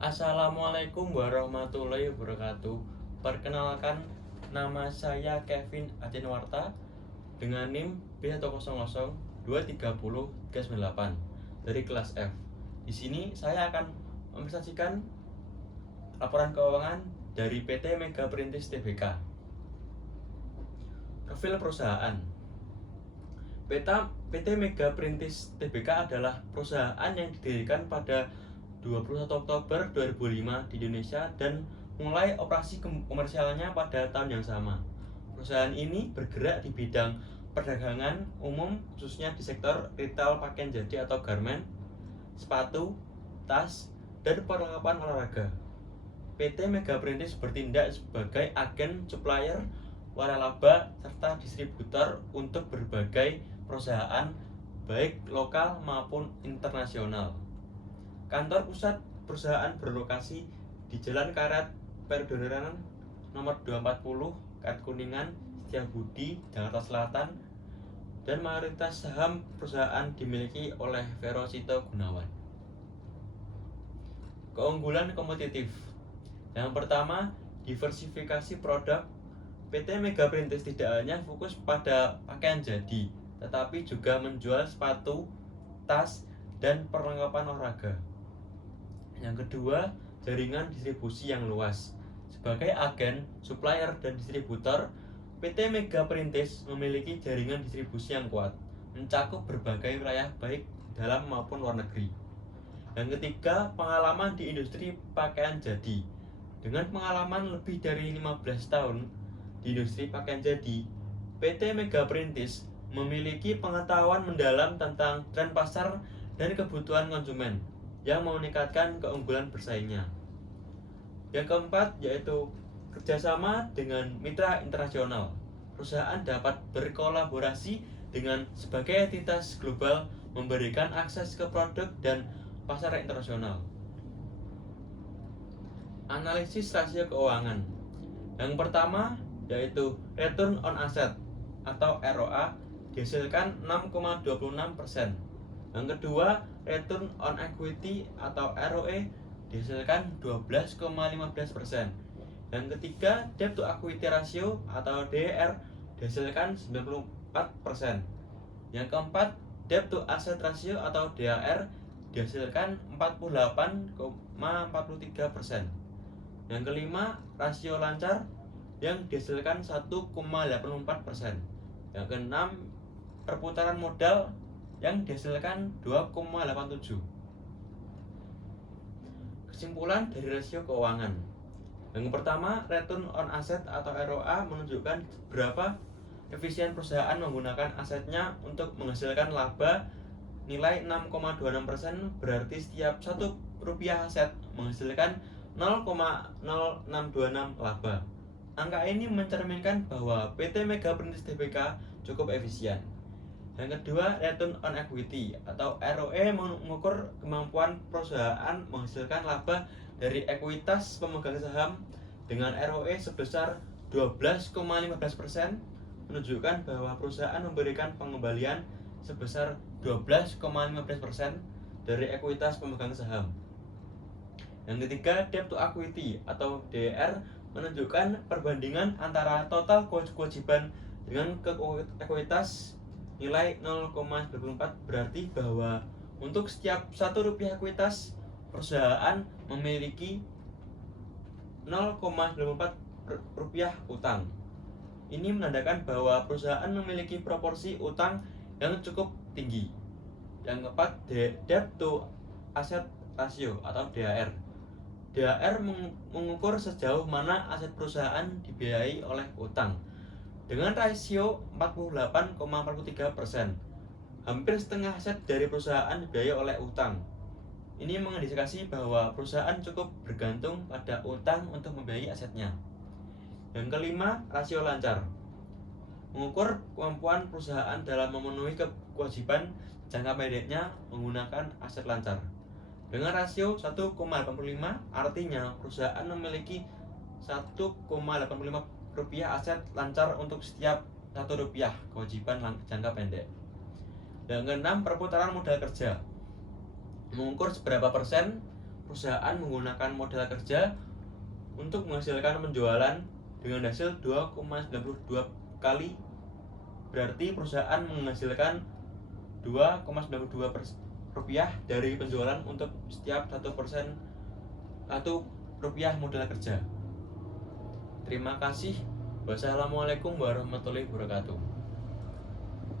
Assalamualaikum warahmatullahi wabarakatuh. Perkenalkan, nama saya Kevin Adinwarta dengan NIM B100230398 dari kelas F. Di sini saya akan mempresentasikan laporan keuangan dari PT Mega Perintis Tbk. Profil perusahaan. PT Mega Perintis Tbk adalah perusahaan yang didirikan pada 21 Oktober 2005 di Indonesia dan mulai operasi komersialnya pada tahun yang sama. Perusahaan ini bergerak di bidang perdagangan umum, khususnya di sektor retail pakaian jadi atau garment, sepatu, tas, dan perlengkapan olahraga. PT Mega Perintis bertindak sebagai agen, supplier, waralaba, serta distributor untuk berbagai perusahaan baik lokal maupun internasional. Kantor pusat perusahaan berlokasi di Jalan Karet Perdoneran nomor 240, Karet Kuningan, Setiabudi, Jakarta Selatan, dan mayoritas saham perusahaan dimiliki oleh Vero Sito Gunawan. Keunggulan kompetitif. Yang pertama, diversifikasi produk. PT Mega Perintis tidak hanya fokus pada pakaian jadi, tetapi juga menjual sepatu, tas, dan perlengkapan olahraga. Yang kedua, jaringan distribusi yang luas. Sebagai agen, supplier, dan distributor, PT Mega Perintis memiliki jaringan distribusi yang kuat, mencakup berbagai wilayah baik dalam maupun luar negeri. Yang ketiga, pengalaman di industri pakaian jadi. Dengan pengalaman lebih dari 15 tahun di industri pakaian jadi, PT Mega Perintis memiliki pengetahuan mendalam tentang tren pasar dan kebutuhan konsumen yang meningkatkan keunggulan bersaingnya. Yang keempat yaitu kerjasama dengan mitra internasional. Perusahaan dapat berkolaborasi dengan sebagai entitas global, memberikan akses ke produk dan pasar internasional. Analisis rasio keuangan. Yang pertama yaitu return on asset atau ROA dihasilkan 6,26%. Yang kedua, return on equity atau ROE dihasilkan 12,15%. Yang ketiga, debt to equity ratio atau DER dihasilkan 94%. Yang keempat, debt to asset ratio atau DAR dihasilkan 48,43%. Yang kelima, rasio lancar yang dihasilkan 1,84%. Yang keenam, perputaran modal yang dihasilkan 2,87. Kesimpulan dari rasio keuangan. Yang pertama, return on asset atau ROA menunjukkan berapa efisien perusahaan menggunakan asetnya untuk menghasilkan laba nilai 6,26%, berarti setiap 1 rupiah aset menghasilkan 0,0626 laba. Angka ini mencerminkan bahwa PT Mega Perintis Tbk cukup efisien. Yang kedua, return on equity atau ROE mengukur kemampuan perusahaan menghasilkan laba dari ekuitas pemegang saham dengan ROE sebesar 12,15%, menunjukkan bahwa perusahaan memberikan pengembalian sebesar 12,15% dari ekuitas pemegang saham. Yang ketiga, debt to equity atau DER menunjukkan perbandingan antara total kewajiban dengan ekuitas nilai 0,94, berarti bahwa untuk setiap 1 rupiah ekuitas perusahaan memiliki 0,94 rupiah utang. Ini menandakan bahwa perusahaan memiliki proporsi utang yang cukup tinggi. Yang keempat, debt to asset ratio atau DAR. DAR mengukur sejauh mana aset perusahaan dibiayai oleh utang. Dengan rasio 48,43%, hampir setengah aset dari perusahaan dibiayai oleh utang. Ini mengindikasi bahwa perusahaan cukup bergantung pada utang untuk membiayai asetnya. Yang kelima, rasio lancar. Mengukur kemampuan perusahaan dalam memenuhi kewajiban jangka pendeknya menggunakan aset lancar. Dengan rasio 1,85, artinya perusahaan memiliki 1,85 rupiah aset lancar untuk setiap 1 rupiah kewajiban jangka pendek. Yang keenam, perputaran modal kerja. Mengukur seberapa persen perusahaan menggunakan modal kerja untuk menghasilkan penjualan dengan hasil 2,92 kali, berarti perusahaan menghasilkan 2,92 rupiah dari penjualan untuk setiap 1% 1 rupiah modal kerja. Terima kasih. Wassalamualaikum warahmatullahi wabarakatuh.